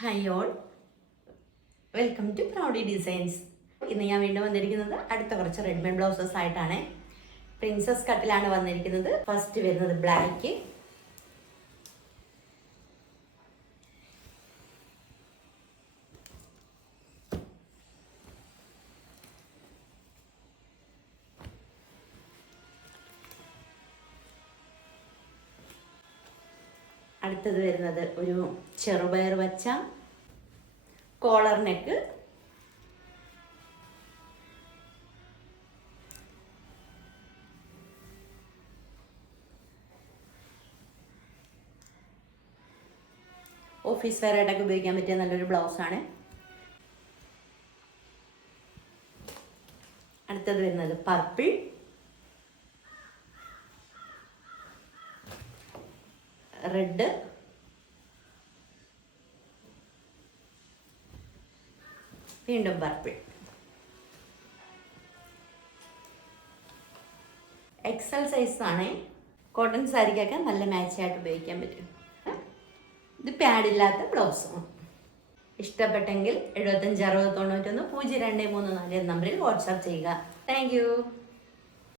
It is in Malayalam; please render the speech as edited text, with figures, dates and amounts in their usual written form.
Hi all, welcome to Proudy designs. ഇന്ന് ഞാൻ വീണ്ടും വന്നിരിക്കുന്നത് അടുത്ത കുറച്ച് റെഡിമെയ്ഡ് ബ്ലൗസസ് ആയിട്ടാണ്. പ്രിൻസസ് കട്ടിലാണ് വന്നിരിക്കുന്നത്. ഫസ്റ്റ് വരുന്നത് ബ്ലാക്ക്, അടുത്തത് വരുന്നത് ഒരു ചെറുപയർ വച്ച കോളർ നെക്ക്, ഓഫീസ് വെയർ ആയിട്ടൊക്കെ ഉപയോഗിക്കാൻ പറ്റിയ നല്ലൊരു ബ്ലൗസാണ്. അടുത്തത് വരുന്നത് പർപ്പിൾ, റെഡ്, വീണ്ടും പർപ്പിൾ. എക്സൽ സൈസ് ആണ്. കോട്ടൺ സാരിക്കൊക്കെ നല്ല മാച്ചായിട്ട് ഉപയോഗിക്കാൻ പറ്റും. ഇത് പാഡില്ലാത്ത ബ്ലൗസാണ്. ഇഷ്ടപ്പെട്ടെങ്കിൽ 75 60 91 0234 എന്ന നമ്പറിൽ വാട്സാപ്പ് ചെയ്യുക. Thank you.